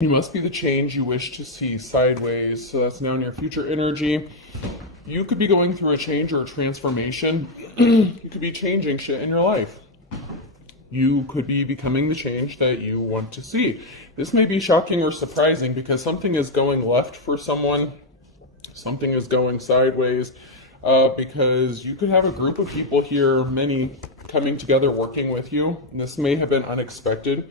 You must be the change you wish to see sideways. So that's now in your future energy. You could be going through a change or a transformation. You could be changing shit in your life. You could be becoming the change that you want to see. This may be shocking or surprising because something is going left for someone. Something is going sideways because you could have a group of people here, many coming together working with you. And this may have been unexpected.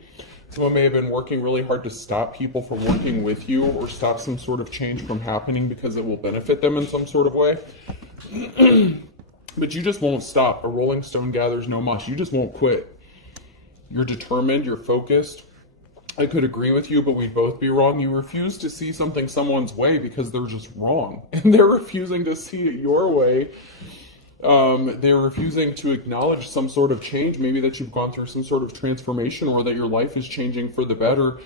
Someone may have been working really hard to stop people from working with you or stop some sort of change from happening because it will benefit them in some sort of way. But you just won't stop. A rolling stone gathers no moss. You just won't quit. You're determined. You're focused. I could agree with you, but we'd both be wrong. You refuse to see something someone's way because they're just wrong. And they're refusing to see it your way. They're refusing to acknowledge some sort of change, maybe that you've gone through some sort of transformation or that your life is changing for the better.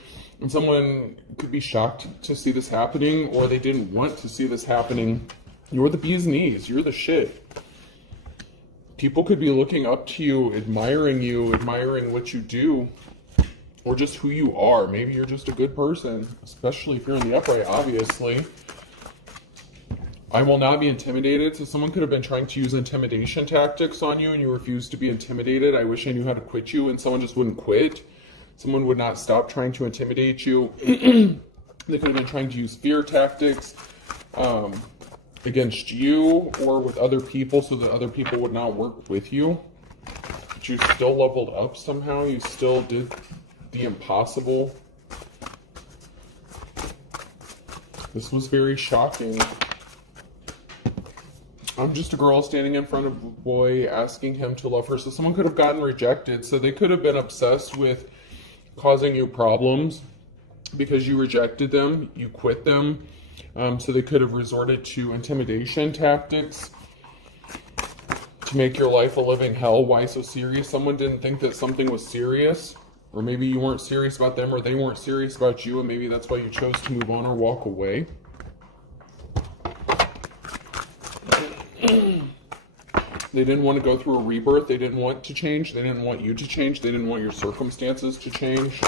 And someone could be shocked to see this happening, or they didn't want to see this happening. You're the bee's knees. You're the shit. People could be looking up to you, admiring what you do, or just who you are. Maybe you're just a good person, especially if you're in the upright, obviously. I will not be intimidated. So someone could have been trying to use intimidation tactics on you and you refused to be intimidated. I wish I knew how to quit you, and someone just wouldn't quit. Someone would not stop trying to intimidate you. They could have been trying to use fear tactics against you or with other people so that other people would not work with you. But you still leveled up somehow. You still did the impossible. This was very shocking. I'm just a girl standing in front of a boy asking him to love her. So someone could have gotten rejected. So they could have been obsessed with causing you problems because you rejected them, you quit them. So they could have resorted to intimidation tactics to make your life a living hell. Why so serious? Someone didn't think that something was serious. Or maybe you weren't serious about them, or they weren't serious about you, and maybe that's why you chose to move on or walk away. They didn't want to go through a rebirth. They didn't want to change. They didn't want you to change. They didn't want your circumstances to change.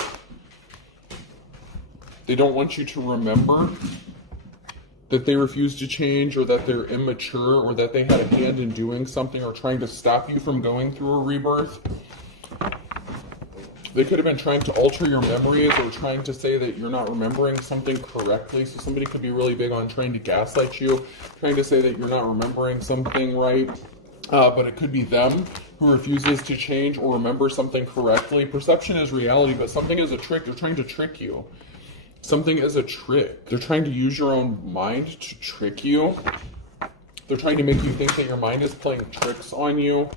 They don't want you to remember that they refused to change, or that they're immature, or that they had a hand in doing something or trying to stop you from going through a rebirth. They could have been trying to alter your memories or trying to say that you're not remembering something correctly. So somebody could be really big on trying to gaslight you, trying to say that you're not remembering something right. But it could be them who refuses to change or remember something correctly. Perception is reality, but something is a trick. They're trying to trick you. Something is a trick. They're trying to use your own mind to trick you. They're trying to make you think that your mind is playing tricks on you.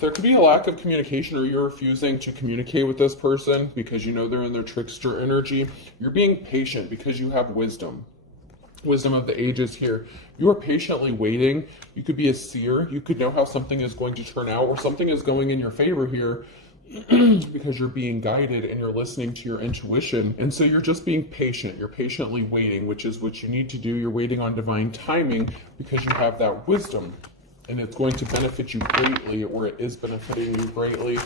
There could be a lack of communication, or you're refusing to communicate with this person because you know they're in their trickster energy. You're being patient because you have wisdom. Wisdom of the ages here. You are patiently waiting. You could be a seer. You could know how something is going to turn out, or something is going in your favor here because you're being guided and you're listening to your intuition. And so you're just being patient. You're patiently waiting, which is what you need to do. You're waiting on divine timing because you have that wisdom, and it's going to benefit you greatly, or it is benefiting you greatly.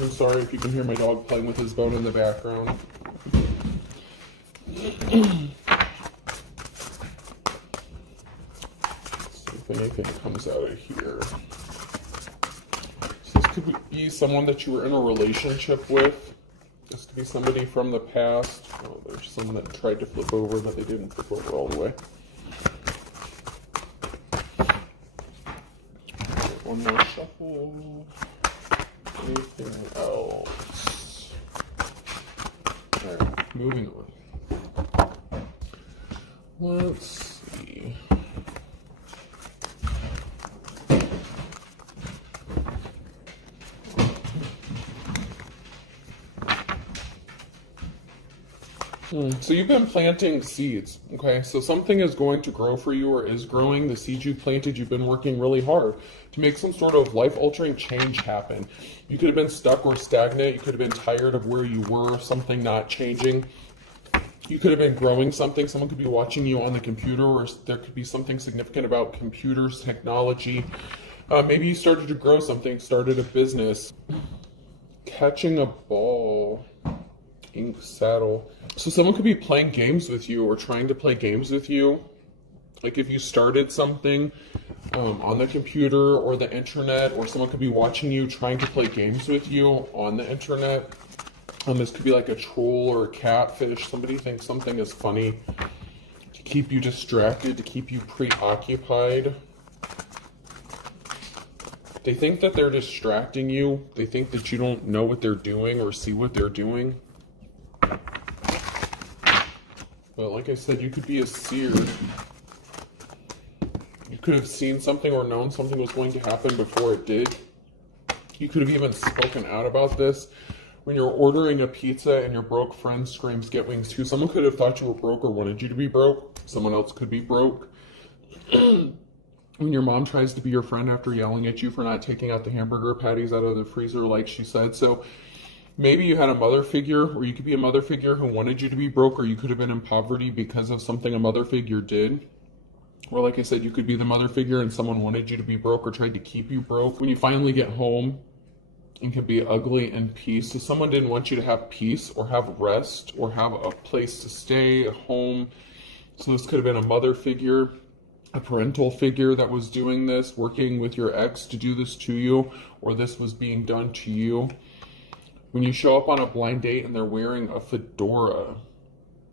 I'm sorry if you can hear my dog playing with his bone in the background. If anything comes out of here. So this could be someone that you were in a relationship with. This could be somebody from the past. Oh, there's someone that tried to flip over, but they didn't flip over all the way. One more shuffle. Anything else? Alright, moving on. Let's see. So you've been planting seeds, okay? So something is going to grow for you, or is growing. The seeds you planted, you've been working really hard to make some sort of life-altering change happen. You could have been stuck or stagnant. You could have been tired of where you were, something not changing. You could have been growing something. Someone could be watching you on the computer, or there could be something significant about computers, technology, Maybe you started to grow something, started a business. Catching a ball. Ink saddle. So someone could be playing games with you or trying to play games with you. Like if you started something on the computer or the internet, or someone could be watching you trying to play games with you on the internet. This could be like a troll or a catfish. Somebody thinks something is funny to keep you distracted, to keep you preoccupied. They think that they're distracting you. They think that you don't know what they're doing or see what they're doing. But like I said, you could be a seer. You could have seen something or known something was going to happen before it did. You could have even spoken out about this. When you're ordering a pizza and your broke friend screams, "Get wings too," someone could have thought you were broke or wanted you to be broke. Someone else could be broke. When your mom tries to be your friend after yelling at you for not taking out the hamburger patties out of the freezer like she said. So maybe you had a mother figure, or you could be a mother figure who wanted you to be broke, or you could have been in poverty because of something a mother figure did. Or like I said, you could be the mother figure and someone wanted you to be broke or tried to keep you broke. When you finally get home, it can be ugly and peace. So someone didn't want you to have peace or have rest or have a place to stay, a home. So this could have been a mother figure, a parental figure that was doing this, working with your ex to do this to you, or this was being done to you. When you show up on a blind date and they're wearing a fedora,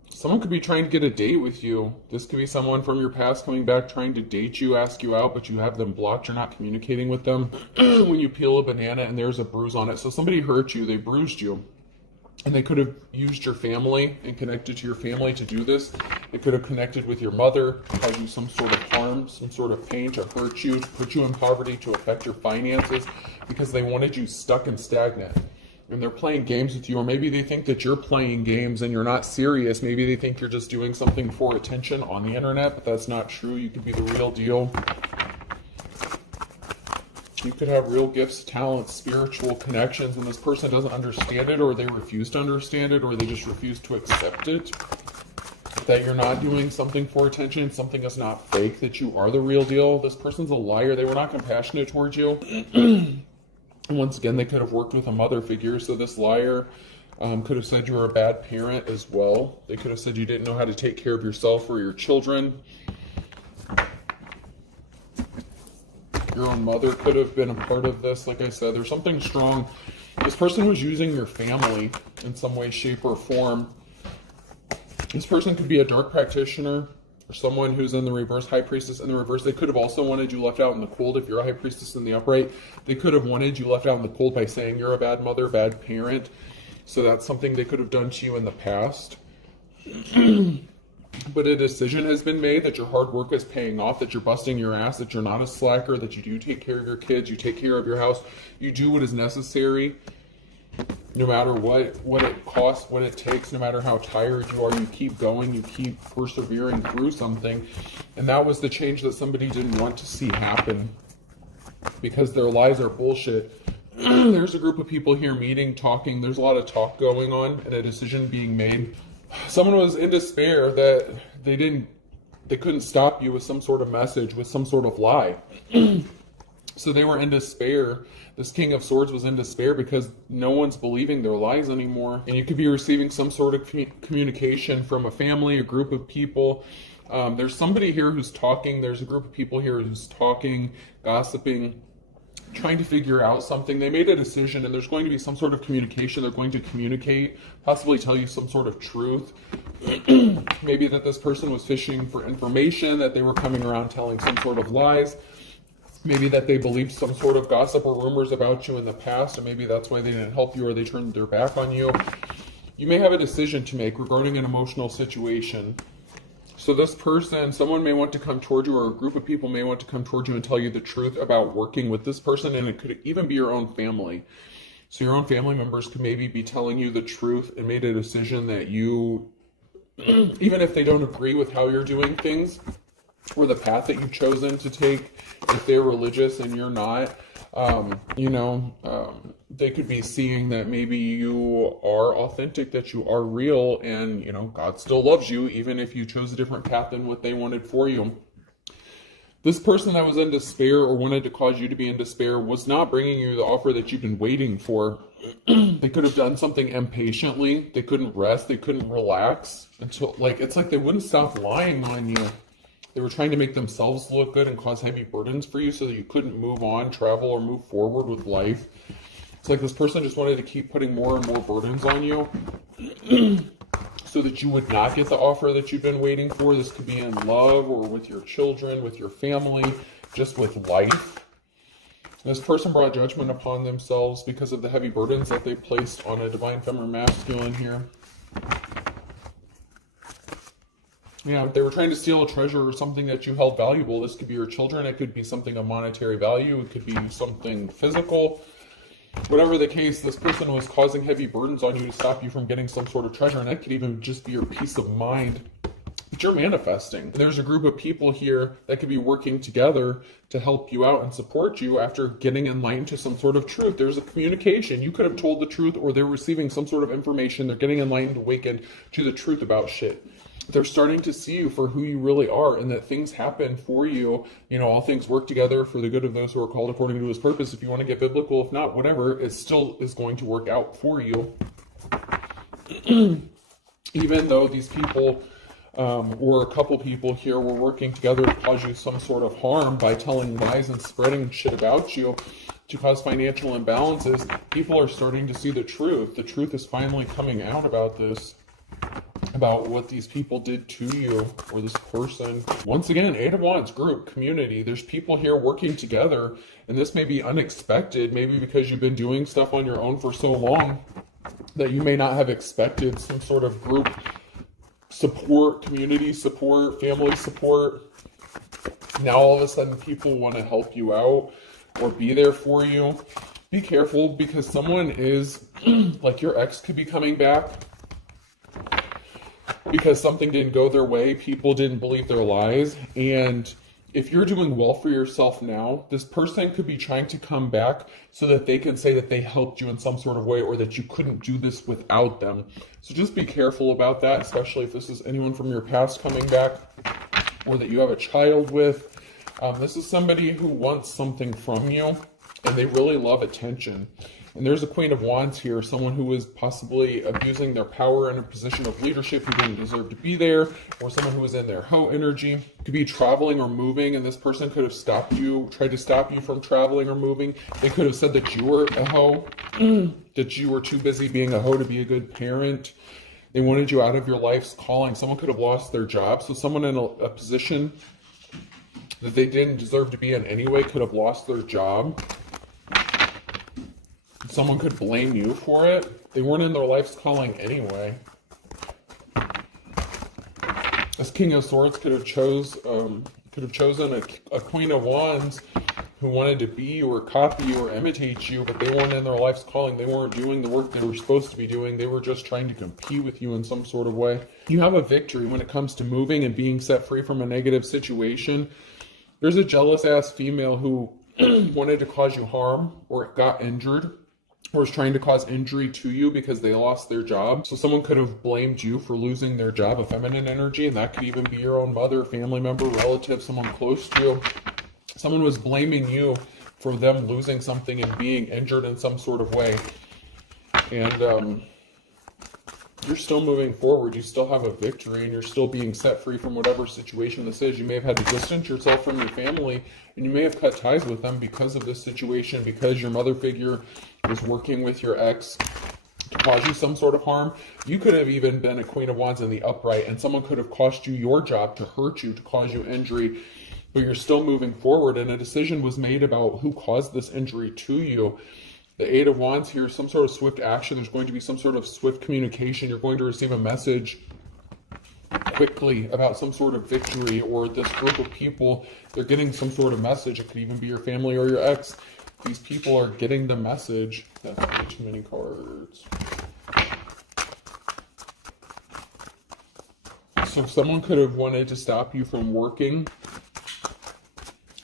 someone could be trying to get a date with you. This could be someone from your past coming back trying to date you, ask you out, but you have them blocked. You're not communicating with them. When you peel a banana and there's a bruise on it. So somebody hurt you, they bruised you. And they could have used your family and connected to your family to do this. They could have connected with your mother, caused you some sort of harm, some sort of pain, to hurt you, to put you in poverty, to affect your finances, because they wanted you stuck and stagnant. And they're playing games with you, or maybe they think that you're playing games and you're not serious. Maybe they think you're just doing something for attention on the internet, but that's not true. You could be the real deal. You could have real gifts, talents, spiritual connections, and this person doesn't understand it, or they refuse to understand it, or they just refuse to accept it. That you're not doing something for attention, something is not fake, that you are the real deal. This person's a liar. They were not compassionate towards you. And once again, they could have worked with a mother figure. So this liar could have said you were a bad parent as well. They could have said you didn't know how to take care of yourself or your children. Your own mother could have been a part of this. Like I said, there's something strong. This person was using your family in some way, shape, or form. This person could be a dark practitioner, or someone who's in the reverse, high priestess in the reverse. They could have also wanted you left out in the cold. If you're a high priestess in the upright, they could have wanted you left out in the cold by saying you're a bad mother, bad parent. So that's something they could have done to you in the past. But a decision has been made that your hard work is paying off, that you're busting your ass, that you're not a slacker, that you do take care of your kids, you take care of your house, you do what is necessary. No matter what it costs, what it takes, no matter how tired you are, you keep going, you keep persevering through something. And that was the change that somebody didn't want to see happen, because their lies are bullshit. There's a group of people here meeting, talking. There's a lot of talk going on and a decision being made. Someone was in despair that they couldn't stop you with some sort of message, with some sort of lie. So they were in despair. This King of Swords was in despair because no one's believing their lies anymore. And you could be receiving some sort of communication from a family, a group of people. There's somebody here who's talking. There's a group of people here who's talking, gossiping, trying to figure out something. They made a decision, and there's going to be some sort of communication. They're going to communicate, possibly tell you some sort of truth. Maybe that this person was fishing for information, that they were coming around telling some sort of lies. Maybe that they believed some sort of gossip or rumors about you in the past, and maybe that's why they didn't help you or they turned their back on you. You may have a decision to make regarding an emotional situation. So this person, someone may want to come toward you, or a group of people may want to come toward you and tell you the truth about working with this person, and it could even be your own family. So your own family members could maybe be telling you the truth and made a decision that you, even if they don't agree with how you're doing things, or the path that you've chosen to take, if they're religious and you're not, they could be seeing that maybe you are authentic, that you are real, and, God still loves you, even if you chose a different path than what they wanted for you. This person that was in despair or wanted to cause you to be in despair was not bringing you the offer that you've been waiting for. They could have done something impatiently. They couldn't rest. They couldn't relax until, like, it's like they wouldn't stop lying on you. They were trying to make themselves look good and cause heavy burdens for you so that you couldn't move on, travel, or move forward with life. It's like this person just wanted to keep putting more and more burdens on you so that you would not get the offer that you've been waiting for. This could be in love or with your children, with your family, just with life. This person brought judgment upon themselves because of the heavy burdens that they placed on a divine feminine masculine here. Yeah, they were trying to steal a treasure or something that you held valuable. This could be your children. It could be something of monetary value. It could be something physical. Whatever the case, this person was causing heavy burdens on you to stop you from getting some sort of treasure. And that could even just be your peace of mind that you're manifesting. There's a group of people here that could be working together to help you out and support you after getting enlightened to some sort of truth. There's a communication. You could have told the truth, or they're receiving some sort of information. They're getting enlightened, awakened to the truth about shit. They're starting to see you for who you really are, and that things happen for you. You know, all things work together for the good of those who are called according to his purpose. If you want to get biblical, if not, whatever, it still is going to work out for you. Even though these people, or a couple people here, were working together to cause you some sort of harm by telling lies and spreading shit about you to cause financial imbalances, people are starting to see the truth. The truth is finally coming out about this. About what these people did to you, or this person. Once again, 8 of Wands, group, community. There's people here working together, and this may be unexpected, maybe because you've been doing stuff on your own for so long that you may not have expected some sort of group support, community support, family support. Now all of a sudden people want to help you out or be there for you. Be careful, because someone is, like your ex could be coming back because something didn't go their way, people didn't believe their lies, and if you're doing well for yourself now, this person could be trying to come back so that they can say that they helped you in some sort of way, or that you couldn't do this without them. So just be careful about that, especially if this is anyone from your past coming back, or that you have a child with. This is somebody who wants something from you, and they really love attention. And there's a Queen of Wands here, someone who is possibly abusing their power in a position of leadership who didn't deserve to be there, or someone who is in their hoe energy. Could be traveling or moving, and this person could have stopped you, tried to stop you from traveling or moving. They could have said that you were a hoe, that you were too busy being a hoe to be a good parent. They wanted you out of your life's calling. Someone could have lost their job. So someone in a position that they didn't deserve to be in anyway could have lost their job. Someone could blame you for it. They weren't in their life's calling anyway. This King of Swords could have chosen a Queen of Wands who wanted to be or copy you or imitate you, but they weren't in their life's calling. They weren't doing the work they were supposed to be doing. They were just trying to compete with you in some sort of way. You have a victory when it comes to moving and being set free from a negative situation. There's a jealous-ass female who wanted to cause you harm or got injured, or is trying to cause injury to you because they lost their job. So someone could have blamed you for losing their job, a feminine energy, and that could even be your own mother, family member, relative, someone close to you. Someone was blaming you for them losing something and being injured in some sort of way. And you're still moving forward. You still have a victory, and you're still being set free from whatever situation this is. You may have had to distance yourself from your family, and you may have cut ties with them because of this situation, because your mother figure was working with your ex to cause you some sort of harm. You could have even been a Queen of Wands in the upright, and someone could have cost you your job to hurt you, to cause you injury, but you're still moving forward, and a decision was made about who caused this injury to you. The 8 of Wands here, some sort of swift action. There's going to be some sort of swift communication. You're going to receive a message quickly about some sort of victory, or this group of people, they're getting some sort of message. It could even be your family or your ex. These people are getting the message. That's way too many cards. So someone could have wanted to stop you from working.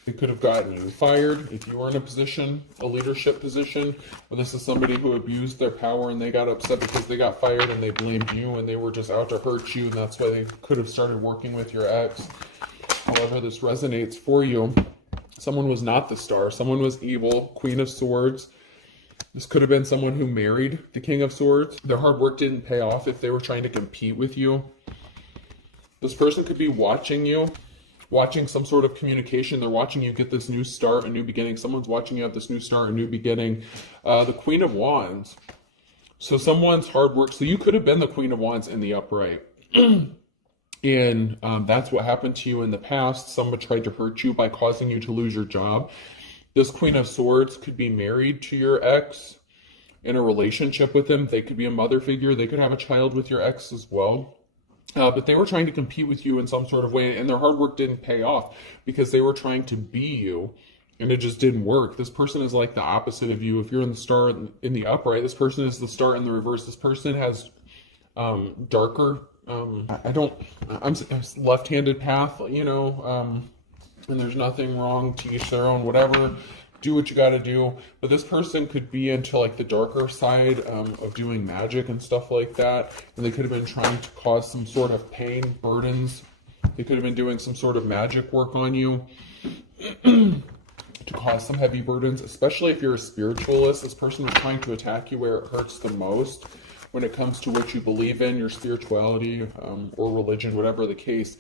It could have gotten you fired if you were in a position, a leadership position. Or this is somebody who abused their power and they got upset because they got fired and they blamed you and they were just out to hurt you, and that's why they could have started working with your ex. however this resonates for you. Someone was not the star. Someone was evil, Queen of Swords. This could have been someone who married the King of Swords. Their hard work didn't pay off if they were trying to compete with you. This person could be watching you, watching some sort of communication. They're watching you get this new start, a new beginning. Someone's watching you have this new start, a new beginning. The Queen of Wands. So someone's hard work. So you could have been the Queen of Wands in the upright. And that's what happened to you in the past. Someone tried to hurt you by causing you to lose your job. This Queen of Swords could be married to your ex, in a relationship with him. They could be a mother figure. They could have a child with your ex as well. But they were trying to compete with you in some sort of way, and their hard work didn't pay off because they were trying to be you, and it just didn't work. This person is like the opposite of you. If you're in the star in the upright, this person is the star in the reverse. This person has darker, I'm left-handed path, you know, and there's nothing wrong, to each their own, whatever. Do what you got to do. But this person could be into like the darker side of doing magic and stuff like that. And they could have been trying to cause some sort of pain, burdens. They could have been doing some sort of magic work on you to cause some heavy burdens, especially if you're a spiritualist. This person was trying to attack you where it hurts the most when it comes to what you believe in, your spirituality or religion, whatever the case.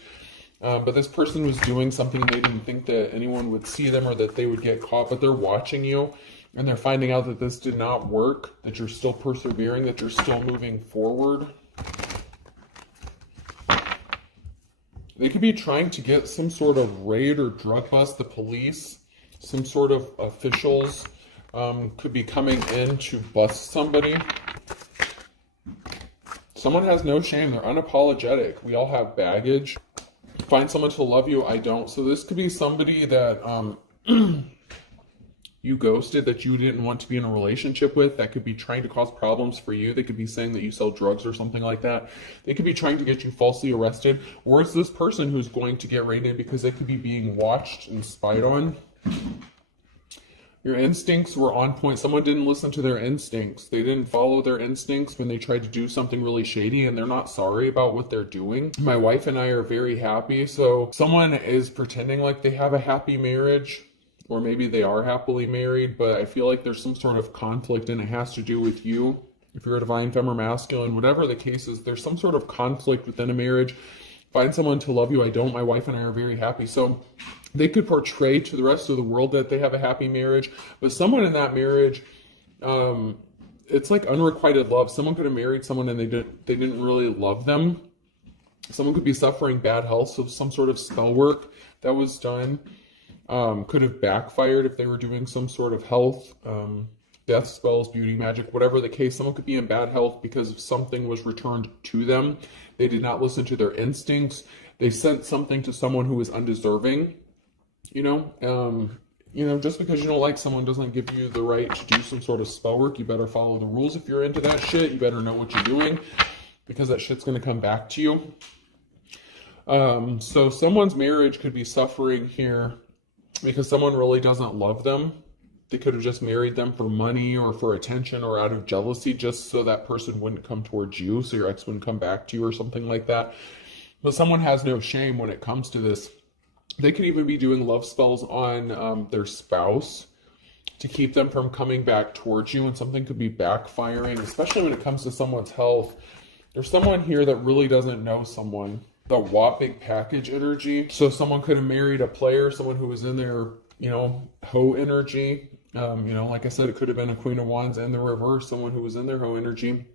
But this person was doing something, they didn't think that anyone would see them or that they would get caught, but they're watching you and they're finding out that this did not work, that you're still persevering, that you're still moving forward. They could be trying to get some sort of raid or drug bust. The police, some sort of officials could be coming in to bust somebody. Someone has no shame. They're unapologetic. We all have baggage. Find someone to love you. I don't. So this could be somebody that you ghosted, that you didn't want to be in a relationship with, that could be trying to cause problems for you. They could be saying that you sell drugs or something like that. They could be trying to get you falsely arrested. Or it's this person who's going to get raided because they could be being watched and spied on. Your instincts were on point. Someone didn't listen to their instincts. They didn't follow their instincts when they tried to do something really shady, and they're not sorry about what they're doing. My wife and I are very happy. So someone is pretending like they have a happy marriage, or maybe they are happily married, but I feel like there's some sort of conflict, and it has to do with you. If you're a divine femme or masculine, whatever the case is, there's some sort of conflict within a marriage. Find someone to love you. I don't. My wife and I are very happy. So they could portray to the rest of the world that they have a happy marriage, but someone in that marriage, it's like unrequited love. Someone could have married someone and they didn't really love them. Someone could be suffering bad health, so some sort of spell work that was done could have backfired if they were doing some sort of health, death spells, beauty magic, whatever the case. Someone could be in bad health because something was returned to them. They did not listen to their instincts. They sent something to someone who was undeserving. You know, just because you don't like someone doesn't give you the right to do some sort of spell work. You better follow the rules if you're into that shit. You better know what you're doing, because that shit's going to come back to you. So someone's marriage could be suffering here because someone really doesn't love them. They could have just married them for money or for attention or out of jealousy, just so that person wouldn't come towards you, so your ex wouldn't come back to you or something like that. But someone has no shame when it comes to this. They could even be doing love spells on their spouse to keep them from coming back towards you, and something could be backfiring, especially when it comes to someone's health. There's someone here that really doesn't know someone. The WAP big package energy. So someone could have married a player, someone who was in their, hoe energy. Like I said, it could have been a Queen of Wands in the reverse, someone who was in their hoe energy.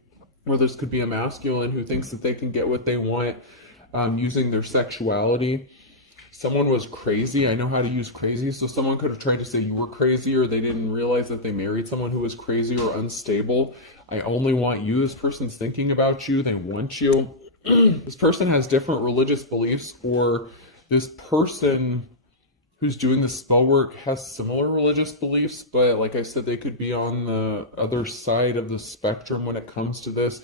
Or this could be a masculine who thinks that they can get what they want using their sexuality. Someone was crazy. I know how to use crazy. So someone could have tried to say you were crazy, or they didn't realize that they married someone who was crazy or unstable. I only want you. This person's thinking about you. They want you. This person has different religious beliefs, or this person who's doing the spell work has similar religious beliefs, but like I said, they could be on the other side of the spectrum when it comes to this.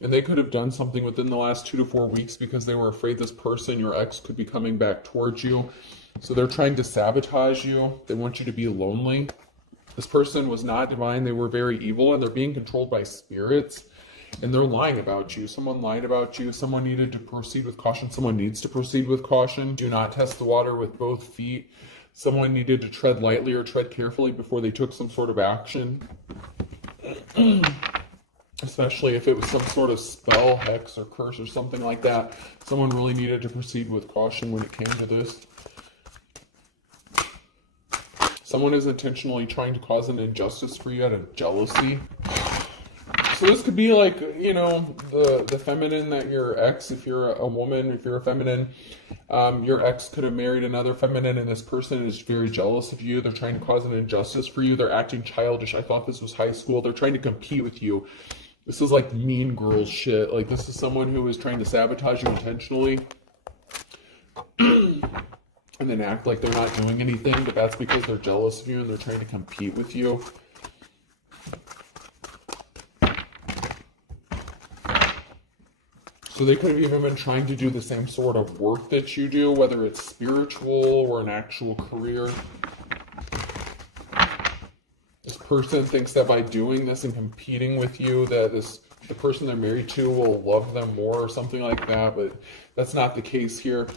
And they could have done something within the last 2 to 4 weeks because they were afraid this person, your ex, could be coming back towards you. So they're trying to sabotage you. They want you to be lonely. This person was not divine. They were very evil, and they're being controlled by spirits. and they're lying about you. Someone lied about you. Someone needed to proceed with caution. Someone needs to proceed with caution. Do not test the water with both feet. Someone needed to tread lightly or tread carefully before they took some sort of action. Especially if it was some sort of spell, hex, or curse or something like that. Someone really needed to proceed with caution when it came to this. Someone is intentionally trying to cause an injustice for you out of jealousy. So this could be like, you know, the feminine that your ex, if you're a woman, if you're a feminine, your ex could have married another feminine, and this person is very jealous of you. They're trying to cause an injustice for you. They're acting childish. I thought this was high school. They're trying to compete with you. This is like mean girls shit. Like, this is someone who is trying to sabotage you intentionally. And then act like they're not doing anything, but that's because they're jealous of you and they're trying to compete with you. So they could have even been trying to do the same sort of work that you do, whether it's spiritual or an actual career. This person thinks that by doing this and competing with you, that the person they're married to will love them more or something like that, but that's not the case here.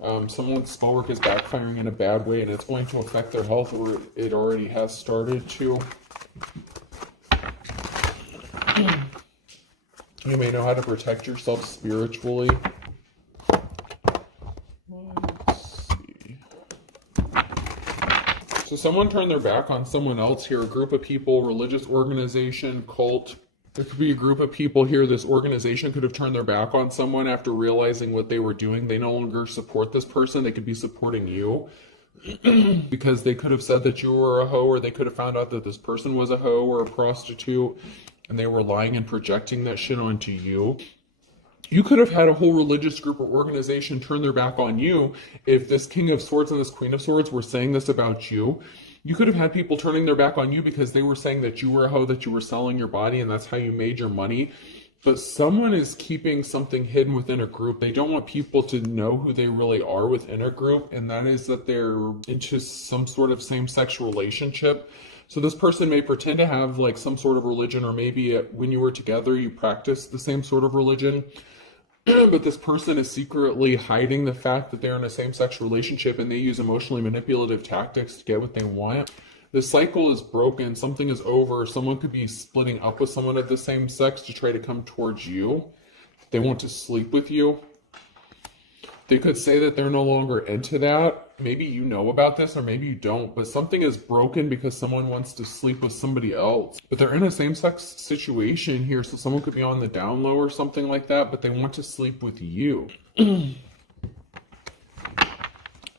Someone's spell work is backfiring in a bad way, and it's going to affect their health, or it already has started to. You may know how to protect yourself spiritually. Let's see. So someone turned their back on someone else here, a group of people, religious organization, cult. There could be a group of people here. This organization could have turned their back on someone after realizing what they were doing. They no longer support this person. They could be supporting you because they could have said that you were a hoe, or they could have found out that this person was a hoe or a prostitute, and they were lying and projecting that shit onto you. You could have had a whole religious group or organization turn their back on you if this King of Swords and this Queen of Swords were saying this about you. You could have had people turning their back on you because they were saying that you were a hoe, that you were selling your body, and that's how you made your money. But someone is keeping something hidden within a group. They don't want people to know who they really are within a group, and that is that they're into some sort of same-sex relationship. So this person may pretend to have like some sort of religion, or maybe when you were together you practiced the same sort of religion. But this person is secretly hiding the fact that they're in a same-sex relationship, and they use emotionally manipulative tactics to get what they want. The cycle is broken. Something is over. Someone could be splitting up with someone of the same sex to try to come towards you. They want to sleep with you. They could say that they're no longer into that. Maybe you know about this, or maybe you don't, but something is broken because someone wants to sleep with somebody else. But they're in a same-sex situation here, so someone could be on the down low or something like that, but they want to sleep with you.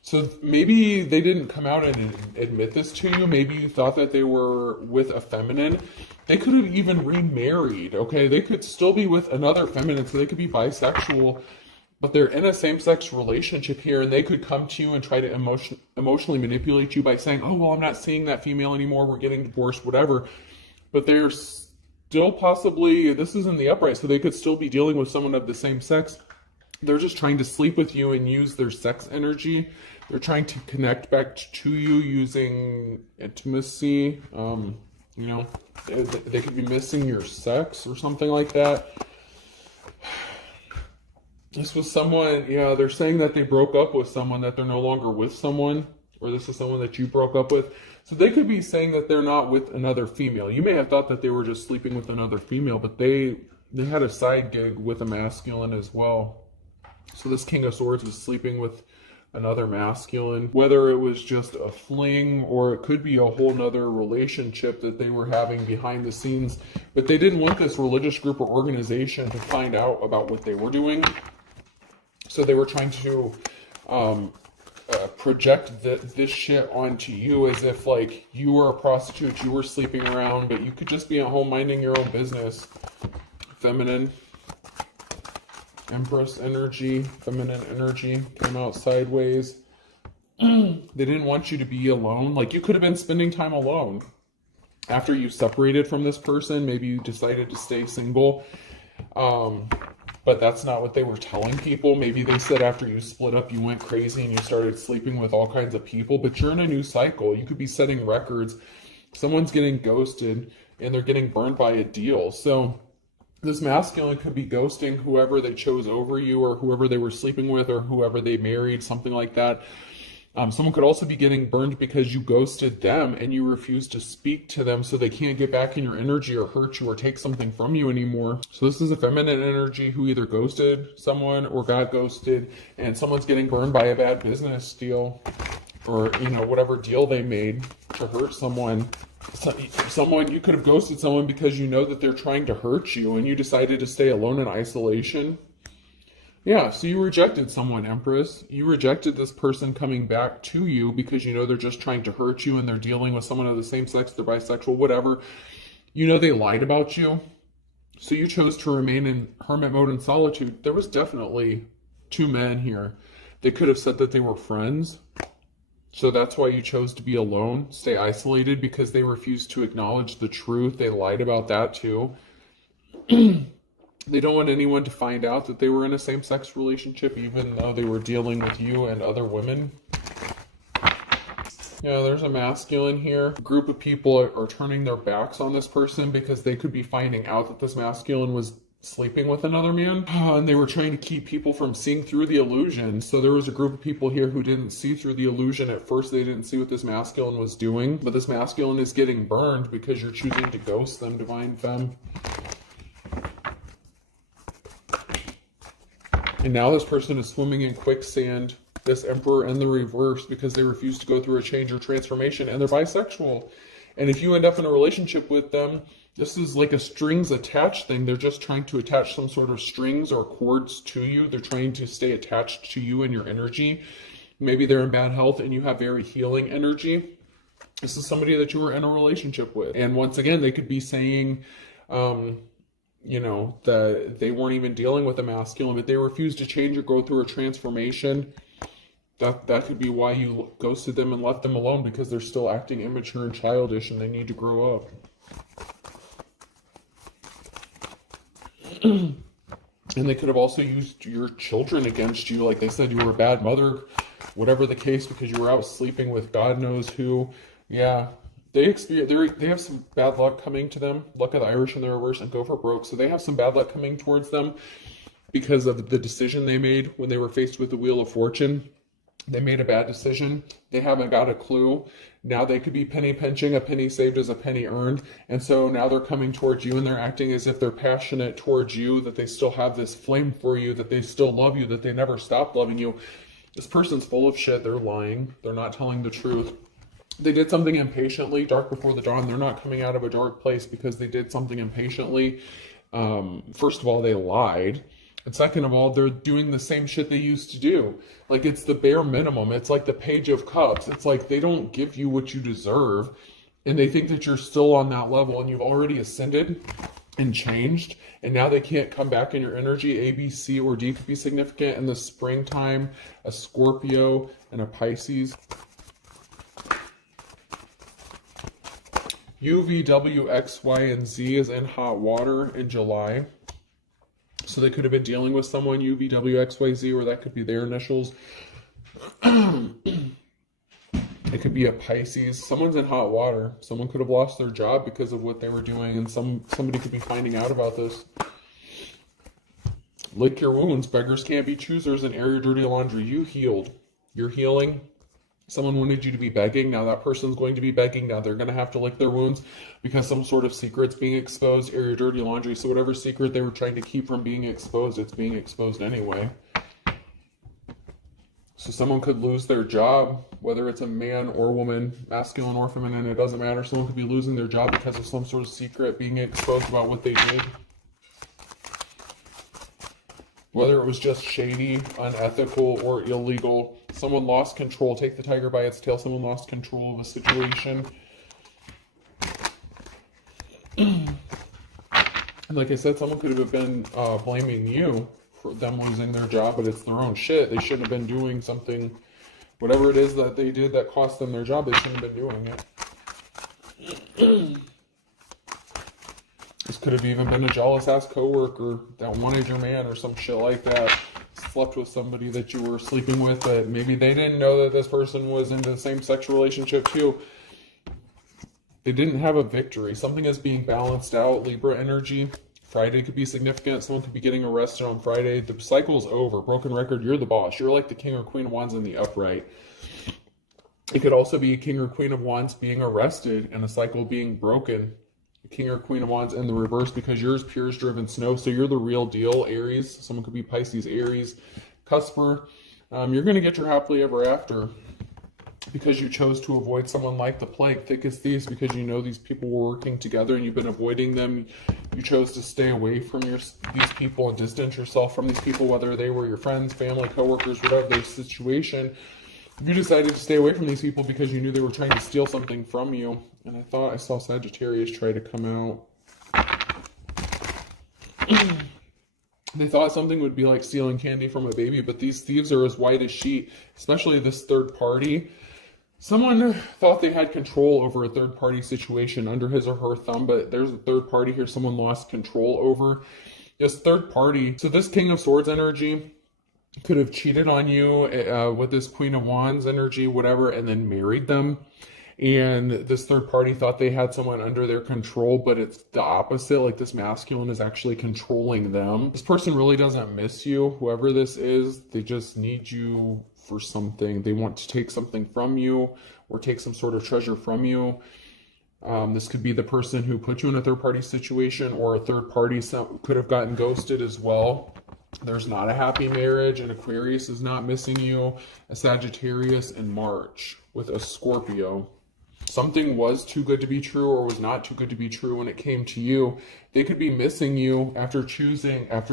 So maybe they didn't come out and admit this to you. Maybe you thought that they were with a feminine. They could have even remarried, okay? They could still be with another feminine, so they could be bisexual, but they're in a same-sex relationship here, and they could come to you and try to emotionally manipulate you by saying, oh, well, I'm not seeing that female anymore, we're getting divorced, whatever. But they're still possibly, this is in the upright, so they could still be dealing with someone of the same sex. They're just trying to sleep with you and use their sex energy. They're trying to connect back to you using intimacy. You know, they could be missing your sex or something like that. This was someone, yeah, they're saying that they broke up with someone, that they're no longer with someone, or this is someone that you broke up with. So they could be saying that they're not with another female. You may have thought that they were just sleeping with another female, but they had a side gig with a masculine as well. So this King of Swords is sleeping with another masculine, whether it was just a fling or it could be a whole nother relationship that they were having behind the scenes. But they didn't want this religious group or organization to find out about what they were doing. So they were trying to project this shit onto you as if like you were a prostitute, you were sleeping around, but you could just be at home minding your own business. Feminine. Empress energy, feminine energy came out sideways. They didn't want you to be alone. Like, you could have been spending time alone. After you separated from this person, maybe you decided to stay single. But that's not what they were telling people. Maybe they said after you split up, you went crazy and you started sleeping with all kinds of people. But you're in a new cycle. You could be setting records. Someone's getting ghosted and they're getting burned by a deal. So This masculine could be ghosting whoever they chose over you, or whoever they were sleeping with, or whoever they married, something like that. Someone could also be getting burned because you ghosted them and you refuse to speak to them, so they can't get back in your energy or hurt you or take something from you anymore. So this is a feminine energy who either ghosted someone or got ghosted, and someone's getting burned by a bad business deal, or, you know, whatever deal they made to hurt someone. Someone, you could have ghosted someone because you know that they're trying to hurt you and you decided to stay alone in isolation. Yeah, so you rejected someone, Empress. You rejected this person coming back to you because you know they're just trying to hurt you and they're dealing with someone of the same sex, they're bisexual, whatever. You know they lied about you. So you chose to remain in hermit mode and solitude. There was definitely two men here. They could have said that they were friends. So that's why you chose to be alone, stay isolated, because they refused to acknowledge the truth. They lied about that too. They don't want anyone to find out that they were in a same-sex relationship, even though they were dealing with you and other women. Yeah, there's a masculine here. A group of people are turning their backs on this person because they could be finding out that this masculine was sleeping with another man, and they were trying to keep people from seeing through the illusion. So there was a group of people here who didn't see through the illusion at first. They didn't see what this masculine was doing, but this masculine is getting burned because you're choosing to ghost them, Divine Femme. And now this person is swimming in quicksand, this Emperor in the reverse, because they refuse to go through a change or transformation, and they're bisexual. And if you end up in a relationship with them, this is like a strings attached thing. They're just trying to attach some sort of strings or cords to you. They're trying to stay attached to you and your energy. Maybe they're in bad health and you have very healing energy. This is somebody that you were in a relationship with. And once again, they could be saying, you know, that they weren't even dealing with a masculine, but they refused to change or go through a transformation. That could be why you ghosted them and left them alone, because they're still acting immature and childish and they need to grow up. And they could have also used your children against you. Like they said, you were a bad mother, whatever the case, because you were out sleeping with God knows who. Yeah. They have some bad luck coming to them. Luck of the Irish in the reverse and go for broke. So they have some bad luck coming towards them because of the decision they made when they were faced with the Wheel of Fortune. They made a bad decision. They haven't got a clue. Now they could be penny pinching. A penny saved is a penny earned. And so now they're coming towards you and they're acting as if they're passionate towards you, that they still have this flame for you, that they still love you, that they never stopped loving you. This person's full of shit. They're lying. They're not telling the truth. They did something impatiently, dark before the dawn. They're not coming out of a dark place because they did something impatiently. First of all, they lied. And second of all, they're doing the same shit they used to do. Like, it's the bare minimum. It's like the Page of Cups. It's like they don't give you what you deserve. And they think that you're still on that level and you've already ascended and changed. And now they can't come back in your energy. A, B, C, or D could be significant in the springtime. A Scorpio and a Pisces. U, V, W, X, Y, and Z is in hot water in July. So they could have been dealing with someone, U, V, W, X, Y, Z, or that could be their initials. It could be a Pisces. Someone's in hot water. Someone could have lost their job because of what they were doing, and somebody could be finding out about this. Lick your wounds. Beggars can't be choosers, and air your dirty laundry. You healed. You're healing. Someone wanted you to be begging. Now that person's going to be begging. Now they're going to have to lick their wounds because some sort of secret's being exposed. Air your dirty laundry. So whatever secret they were trying to keep from being exposed, it's being exposed anyway. So someone could lose their job, whether it's a man or woman, masculine or feminine, it doesn't matter. Someone could be losing their job because of some sort of secret being exposed about what they did. Whether it was just shady, unethical, or illegal. Someone lost control. Take the tiger by its tail. Someone lost control of a situation. And like I said, someone could have been blaming you for them losing their job, but it's their own shit. They shouldn't have been doing something, whatever it is that they did that cost them their job, they shouldn't have been doing it. This could have even been a jealous-ass coworker that wanted your man or some shit like that. Slept with somebody that you were sleeping with, but maybe they didn't know that this person was into the same sex relationship too. They didn't have a victory. Something is being balanced out. Libra energy. Friday could be significant. Someone could be getting arrested on Friday. The cycle's over. Broken record, you're the boss. You're like the king or queen of wands in the upright. It could also be a king or queen of wands being arrested and a cycle being broken. King or queen of wands in the reverse, because yours pure as driven snow. So you're the real deal, Aries. Someone could be Pisces, Aries, cusper. You're going to get your happily ever after because you chose to avoid someone like the plague, thick as thieves, because you know these people were working together and you've been avoiding them. You chose to stay away from these people and distance yourself from these people, whether they were your friends, family, coworkers, whatever their situation. You decided to stay away from these people because you knew they were trying to steal something from you. And I thought I saw Sagittarius try to come out. They thought something would be like stealing candy from a baby, but these thieves are as white as sheet, especially this third party. Someone thought they had control over a third party situation under his or her thumb, but there's a third party here someone lost control over. This third party, so this King of Swords energy could have cheated on you with this Queen of Wands energy, whatever, and then married them. And this third party thought they had someone under their control, but it's the opposite. Like this masculine is actually controlling them. This person really doesn't miss you, whoever this is. They just need you for something. They want to take something from you or take some sort of treasure from you. This could be the person who put you in a third party situation, or a third party could have gotten ghosted as well. There's not a happy marriage. An Aquarius is not missing you. A Sagittarius in March with a Scorpio. Something was too good to be true or was not too good to be true when it came to you. They could be missing you after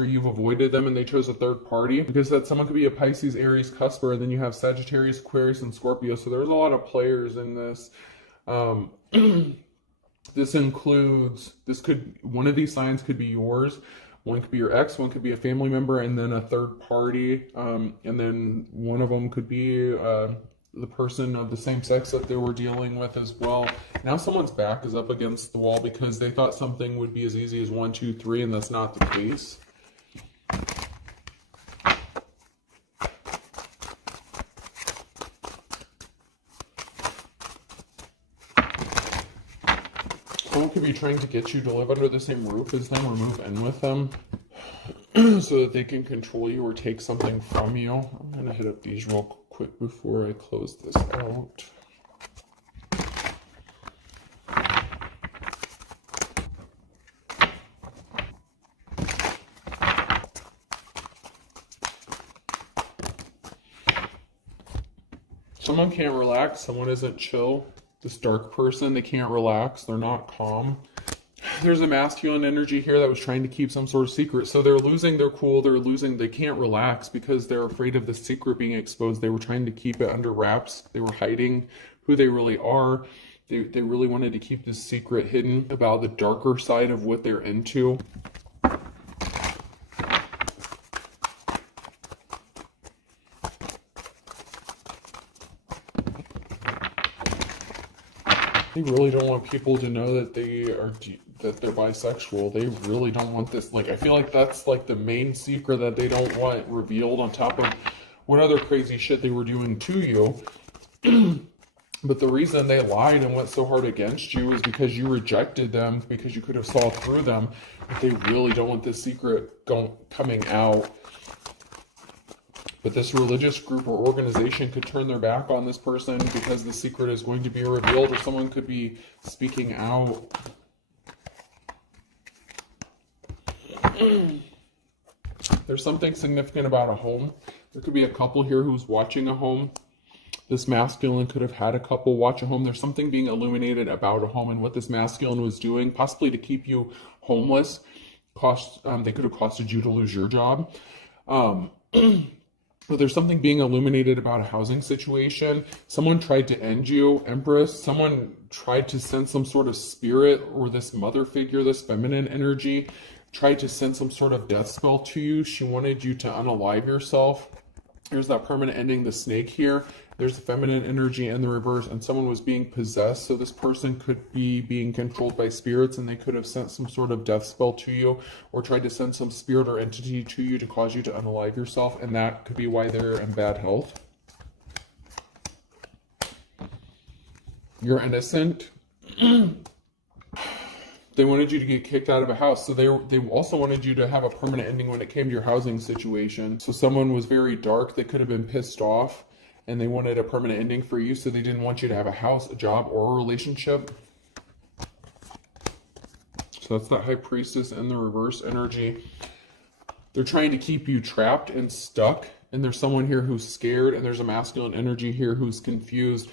you've avoided them and they chose a third party. Because that someone could be a Pisces, Aries, cusper, and then you have Sagittarius, Aquarius, and Scorpio. So there's a lot of players in this. This includes, one of these signs could be yours. One could be your ex, one could be a family member, and then a third party. And then one of them could be the person of the same sex that they were dealing with as well. Now someone's back is up against the wall because they thought something would be as easy as 1, 2, 3, and that's not the case. Someone could be trying to get you to live under the same roof as them or move in with them so that they can control you or take something from you. I'm going to hit up these real quick before I close this out. Someone can't relax. Someone isn't chill. This dark person, they can't relax. They're not calm. There's a masculine energy here that was trying to keep some sort of secret. So they're losing their cool. They can't relax because they're afraid of the secret being exposed. They were trying to keep it under wraps. They were hiding who they really are. They really wanted to keep this secret hidden about the darker side of what they're into. They really don't want people to know that they're bisexual. They really don't want this. Like, I feel like that's like the main secret that they don't want revealed, on top of what other crazy shit they were doing to you. But the reason they lied and went so hard against you is because you rejected them, because you could have saw through them. But they really don't want this secret coming out. But this religious group or organization could turn their back on this person because the secret is going to be revealed, or someone could be speaking out. There's something significant about a home. There could be a couple here who's watching a home. This masculine could have had a couple watch a home. There's something being illuminated about a home and what this masculine was doing, possibly to keep you homeless. They could have costed you to lose your job. But there's something being illuminated about a housing situation. Someone tried to end you, Empress. Someone tried to send some sort of spirit, or this mother figure, this feminine energy, tried to send some sort of death spell to you. She wanted you to unalive yourself. There's that permanent ending, the snake here. There's the feminine energy in the reverse, and someone was being possessed. So this person could be being controlled by spirits, and they could have sent some sort of death spell to you, or tried to send some spirit or entity to you to cause you to unalive yourself, and that could be why they're in bad health. You're innocent. They wanted you to get kicked out of a house. So they also wanted you to have a permanent ending when it came to your housing situation. So someone was very dark. They could have been pissed off and they wanted a permanent ending for you. So they didn't want you to have a house, a job, or a relationship. So that's that High Priestess in the reverse energy. They're trying to keep you trapped and stuck. And there's someone here who's scared. And there's a masculine energy here who's confused.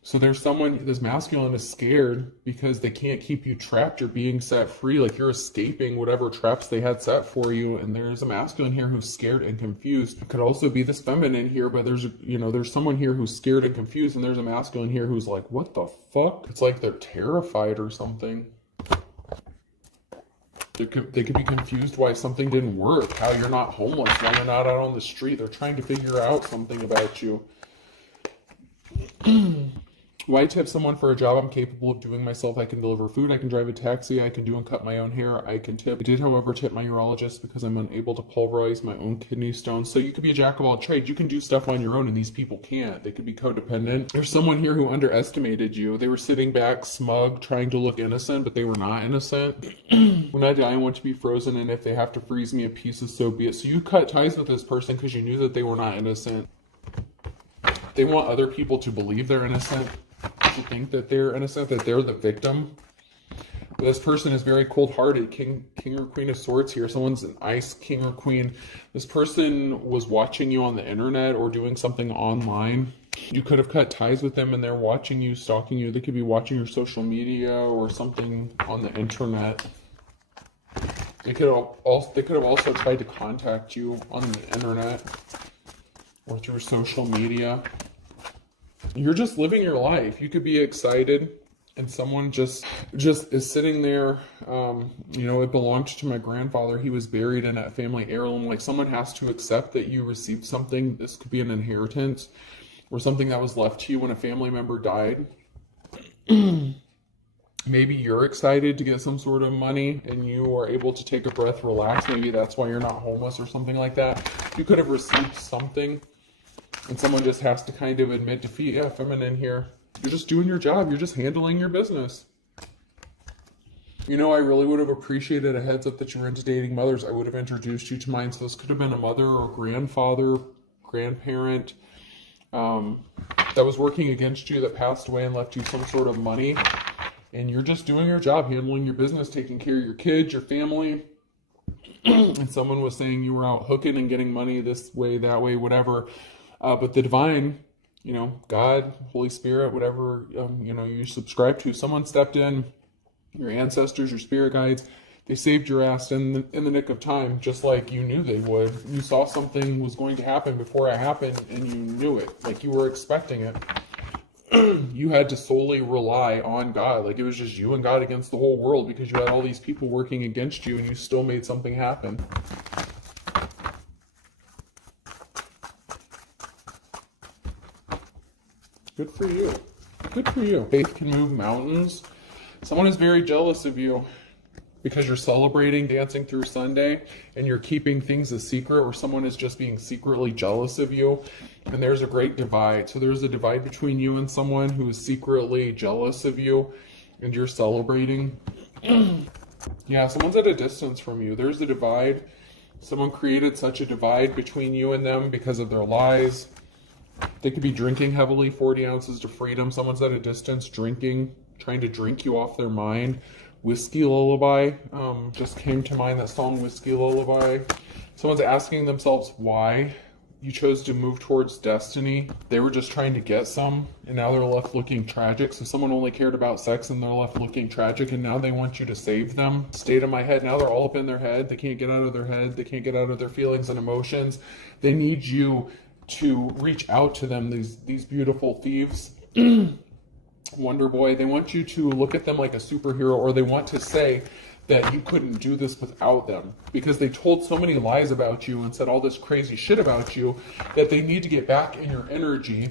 So there's someone, this masculine is scared because they can't keep you trapped. You're being set free, like you're escaping whatever traps they had set for you. And there's a masculine here who's scared and confused. It could also be this feminine here, but there's, there's someone here who's scared and confused. And there's a masculine here who's like, what the fuck? It's like they're terrified or something. They could be confused why something didn't work, how you're not homeless, why you're not out on the street. They're trying to figure out something about you. Why tip someone for a job I'm capable of doing myself? I can deliver food, I can drive a taxi, I can do and cut my own hair, I can tip. I did, however, tip my urologist because I'm unable to pulverize my own kidney stones. So you could be a jack of all trades. You can do stuff on your own and these people can't. They could be codependent. There's someone here who underestimated you. They were sitting back, smug, trying to look innocent, but they were not innocent. When I die, I want to be frozen, and if they have to freeze me a pieces, so be it. So you cut ties with this person because you knew that they were not innocent. They want other people to believe they're innocent. To think that they're innocent, that they're the victim. But this person is very cold-hearted. King or Queen of Swords here. Someone's an ice king or queen. This person was watching you on the internet or doing something online. You could have cut ties with them and they're watching you, stalking you. They could be watching your social media or something on the internet. They could have also tried to contact you on the internet or through social media. You're just living your life. You could be excited and someone just is sitting there. It belonged to my grandfather. He was buried in a family heirloom. Like, someone has to accept that you received something. This could be an inheritance or something that was left to you when a family member died. Maybe you're excited to get some sort of money and you are able to take a breath, relax. Maybe that's why you're not homeless or something like that. You could have received something. And someone just has to kind of admit defeat. Yeah, feminine here. You're just doing your job. You're just handling your business. I really would have appreciated a heads up that you were into dating mothers. I would have introduced you to mine. So this could have been a mother or grandfather, grandparent that was working against you, that passed away and left you some sort of money. And you're just doing your job, handling your business, taking care of your kids, your family. And someone was saying you were out hooking and getting money this way, that way, whatever. But the divine, God, Holy Spirit, whatever, you subscribe to, someone stepped in, your ancestors, your spirit guides, they saved your ass in the nick of time, just like you knew they would. You saw something was going to happen before it happened, and you knew it, like you were expecting it. You had to solely rely on God, like it was just you and God against the whole world, because you had all these people working against you, and you still made something happen. Good for you. Good for you. Faith can move mountains. Someone is very jealous of you because you're celebrating dancing through Sunday and you're keeping things a secret, or someone is just being secretly jealous of you. And there's a great divide. So there's a divide between you and someone who is secretly jealous of you and you're celebrating. Yeah, someone's at a distance from you. There's a divide. Someone created such a divide between you and them because of their lies. They could be drinking heavily, 40 ounces to freedom. Someone's at a distance drinking, trying to drink you off their mind. Whiskey Lullaby just came to mind, that song Whiskey Lullaby. Someone's asking themselves why you chose to move towards destiny. They were just trying to get some, and now they're left looking tragic. So someone only cared about sex and they're left looking tragic, and now they want you to save them. State of my head, now they're all up in their head. They can't get out of their head. They can't get out of their feelings and emotions. They need you to reach out to them, these beautiful thieves. Wonder Boy, they want you to look at them like a superhero, or they want to say that you couldn't do this without them, because they told so many lies about you and said all this crazy shit about you that they need to get back in your energy.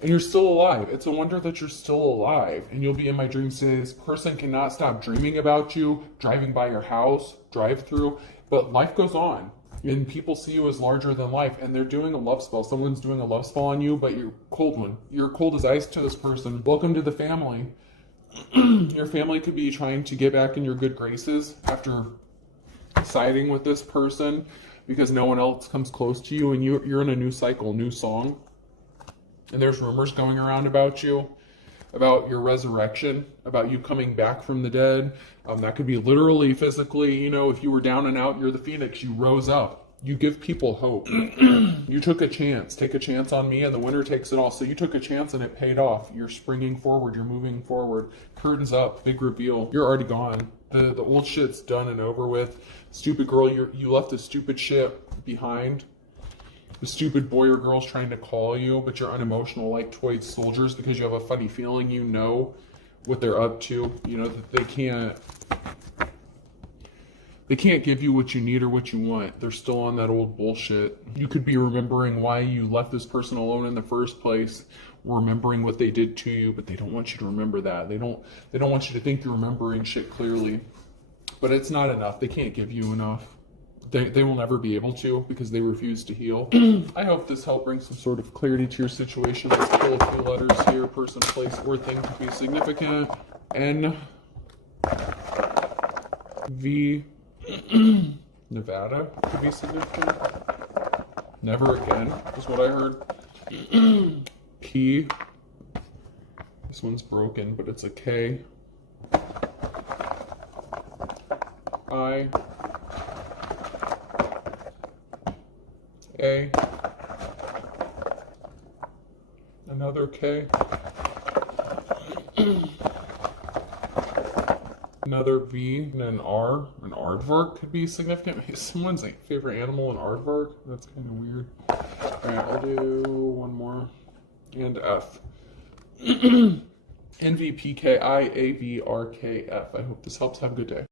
And you're still alive. It's a wonder that you're still alive. And you'll be in my dreams today. This person cannot stop dreaming about you, driving by your house, drive through, but life goes on. And people see you as larger than life, and they're doing a love spell. Someone's doing a love spell on you, but you're cold one. You're cold as ice to this person. Welcome to the family. Your family could be trying to get back in your good graces after siding with this person because no one else comes close to you, and you're in a new cycle, new song. And there's rumors going around about you, about your resurrection, about you coming back from the dead. That could be literally, physically, you know, if you were down and out, you're the phoenix, you rose up. You give people hope. You took a chance. Take a chance on me, and the winner takes it all. So you took a chance, and it paid off. You're springing forward. You're moving forward. Curtains up. Big reveal. You're already gone. The old shit's done and over with. Stupid girl, you left the stupid shit behind. The stupid boy or girl's trying to call you, but you're unemotional like toy soldiers because you have a funny feeling you know what they're up to. You know that they can't give you what you need or what you want. They're still on that old bullshit. You could be remembering why you left this person alone in the first place, remembering what they did to you, but they don't want you to remember that. They don't want you to think you're remembering shit clearly. But it's not enough. They can't give you enough. They will never be able to because they refuse to heal. I hope this helped bring some sort of clarity to your situation. Let's pull a few letters here. Person, place, or thing to be significant. N. V. Nevada could be significant. Never again is what I heard. P. This one's broken, but it's a K. I. A. Another K. Another V and an R. An aardvark could be significant. Maybe someone's favorite animal, an aardvark. That's kind of weird. Alright, I'll do one more. And F. NVPKIAVRKF. I hope this helps. Have a good day.